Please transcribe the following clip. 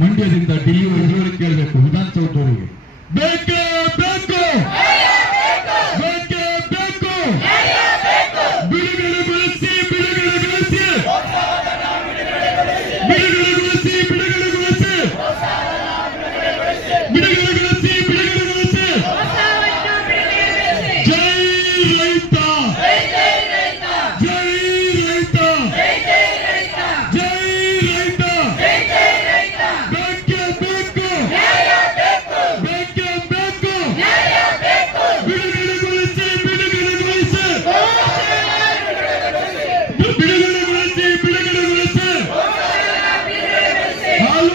ಮಂಡ್ಯದಿಂದ ಡಿಲ್ಲಿವರೆಗೆ ಕೇಳಬೇಕು, ವಿಧಾನಸೌಧವರೆಗೆ ಬೇಕೇ ಬೇಕು, ಬೇಕೇ ಬೇಕು, ಬಿಡುಗಡೆಗೊಳಿಸಿ, ಬಿಡುಗಡೆಗೊಳಿಸಿ, ಬಿಡುಗಡೆಗೊಳಿಸಿ, ಬಿಡುಗಡೆಗೊಳಿಸಿ, ಬಿಡುಗಡೆಗೊಳಿಸಿ, ಬಿಡುಗಡೆಗೊಳಿಸಿ. ಜೈ ರೈತ, ಜೈ ರೈತ, ಜೈ ರೈತ, ಬೇಕೇ ಬೇಕು, ಬೇಕೇ ಬೇಕು, ಬಿಡುಗಡೆಗೊಳಿಸಿ, ಬಿಡುಗಡೆಗೊಳಿಸಿ, ಬಿಡುಗಡೆಗೊಳಿಸಿ, ಬಿಡುಗಡೆಗೊಳಿಸಿ. ಹಾಲು